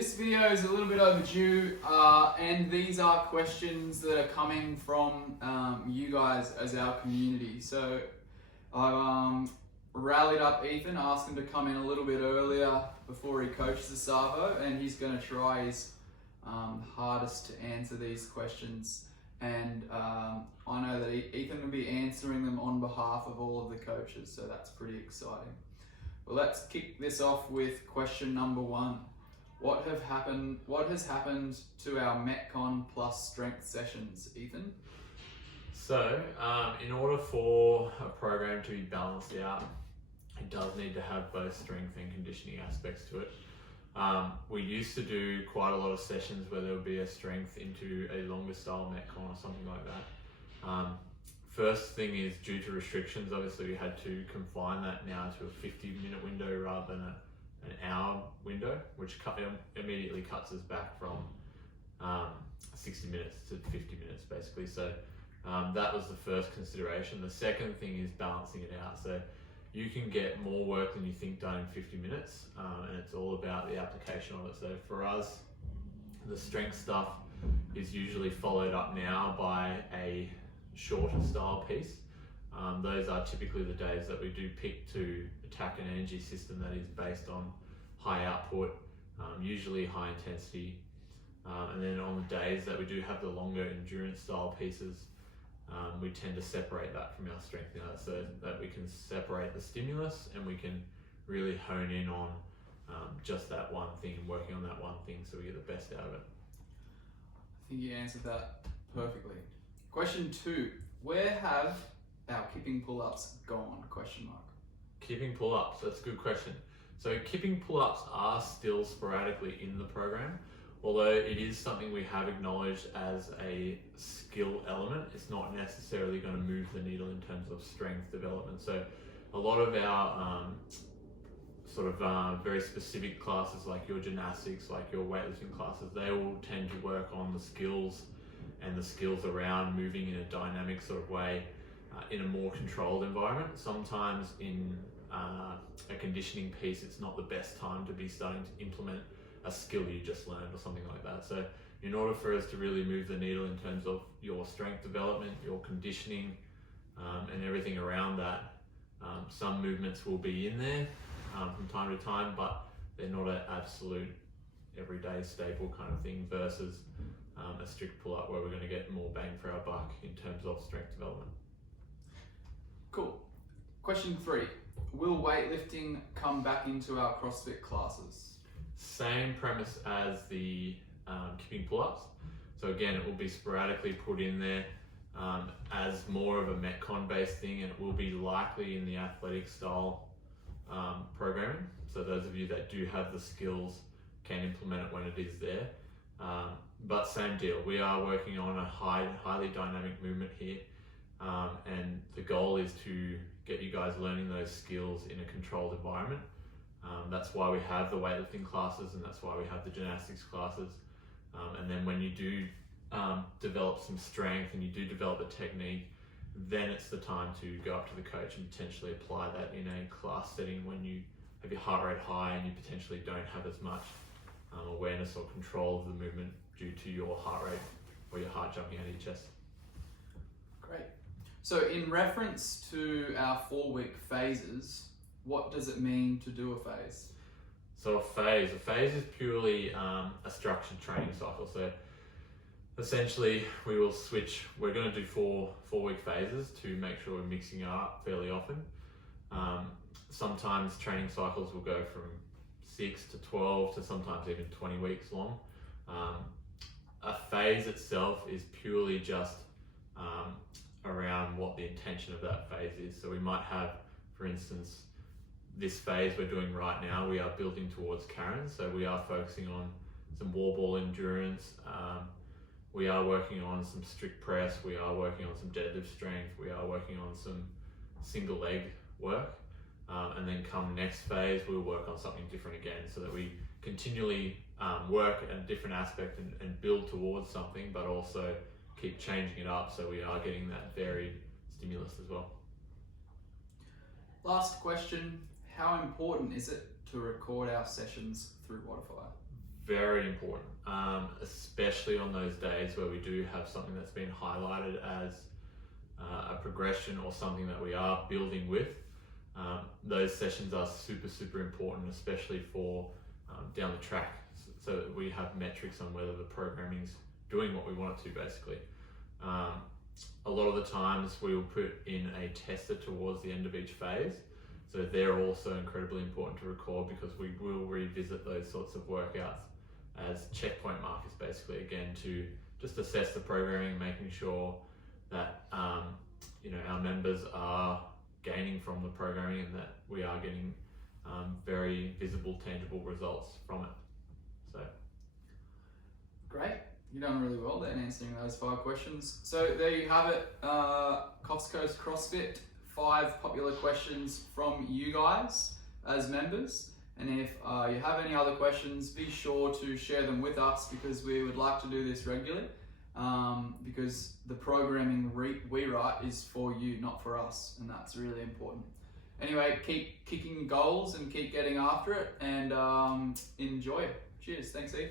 This video is a little bit overdue, and these are questions that are coming from you guys as our community. So I've rallied up Ethan, asked him to come in a little bit earlier before he coaches the Savo, and he's going to try his hardest to answer these questions. And I know that Ethan will be answering them on behalf of all of the coaches, so that's pretty exciting. Well, let's kick this off with question number one. What has happened to our Metcon plus strength sessions, Ethan? So, in order for a program to be balanced out, it does need to have both strength and conditioning aspects to it. We used to do quite a lot of sessions where there would be a strength into a longer style Metcon or something like that. First thing is, due to restrictions, obviously we had to confine that now to a 50-minute window rather than an hour window, which immediately cuts us back from 60 minutes to 50 minutes basically. So that was the first consideration. The second thing is balancing it out. So you can get more work than you think done in 50 minutes, and it's all about the application of it. So for us, the strength stuff is usually followed up now by a shorter style piece. Those are typically the days that we do pick to attack an energy system that is based on high output, usually high intensity. And then on the days that we do have the longer endurance style pieces, we tend to separate that from our strength now, so that we can separate the stimulus and we can really hone in on just that one thing and working on that one thing so we get the best out of it. I think you answered that perfectly. Question two, where have our kipping pull-ups gone? Question mark. Kipping pull-ups, that's a good question. So kipping pull-ups are still sporadically in the program, although it is something we have acknowledged as a skill element. It's not necessarily going to move the needle in terms of strength development. So a lot of our very specific classes, like your gymnastics, like your weightlifting classes, they will tend to work on the skills and the skills around moving in a dynamic sort of way in a more controlled environment. Sometimes in a conditioning piece, it's not the best time to be starting to implement a skill you just learned or something like that. So in order for us to really move the needle in terms of your strength development, your conditioning, and everything around that, some movements will be in there from time to time, but they're not an absolute everyday staple kind of thing versus a strict pull-up where we're going to get more bang for our buck in terms of strength development. Cool. Question three, will weightlifting come back into our CrossFit classes? Same premise as the kipping pull-ups. So again, it will be sporadically put in there as more of a Metcon based thing, and it will be likely in the athletic style programming. So those of you that do have the skills can implement it when it is there. But same deal, we are working on a highly dynamic movement here, and the goal is to get you guys learning those skills in a controlled environment. That's why we have the weightlifting classes, and that's why we have the gymnastics classes. And then when you do develop some strength and you do develop a technique, then it's the time to go up to the coach and potentially apply that in a class setting when you have your heart rate high and you potentially don't have as much awareness or control of the movement due to your heart rate or your heart jumping out of your chest. Great. So in reference to our 4-week phases, what does it mean to do a phase? So a phase is purely a structured training cycle. So essentially we will switch, we're going to do four-week phases to make sure we're mixing up fairly often. Sometimes training cycles will go from 6 to 12 to sometimes even 20 weeks long. A phase itself is purely just around what the intention of that phase is. So we might have, for instance, this phase we're doing right now, we are building towards Karen. So we are focusing on some wall ball endurance. We are working on some strict press. We are working on some deadlift strength. We are working on some single leg work. And then come next phase, we'll work on something different again, so that we continually work at a different aspect and build towards something, but also keep changing it up so we are getting that varied stimulus as well. Last question, how important is it to record our sessions through Wodify? very important, especially on those days where we do have something that's been highlighted as a progression or something that we are building with. Those sessions are super important, especially for down the track, so that we have metrics on whether the programming's doing what we want it to, basically. A lot of the times we will put in a tester towards the end of each phase, so they're also incredibly important to record, because we will revisit those sorts of workouts as checkpoint markers, basically, again, to just assess the programming, making sure that our members are gaining from the programming and that we are getting very visible, tangible results from it. So great. You've done really well then answering those 5 questions. So there you have it, Coast Coast CrossFit, 5 popular questions from you guys as members. And if you have any other questions, be sure to share them with us, because we would like to do this regularly, because the programming we write is for you, not for us, and that's really important. Anyway, keep kicking goals and keep getting after it, and enjoy it. Cheers. Thanks, Eve.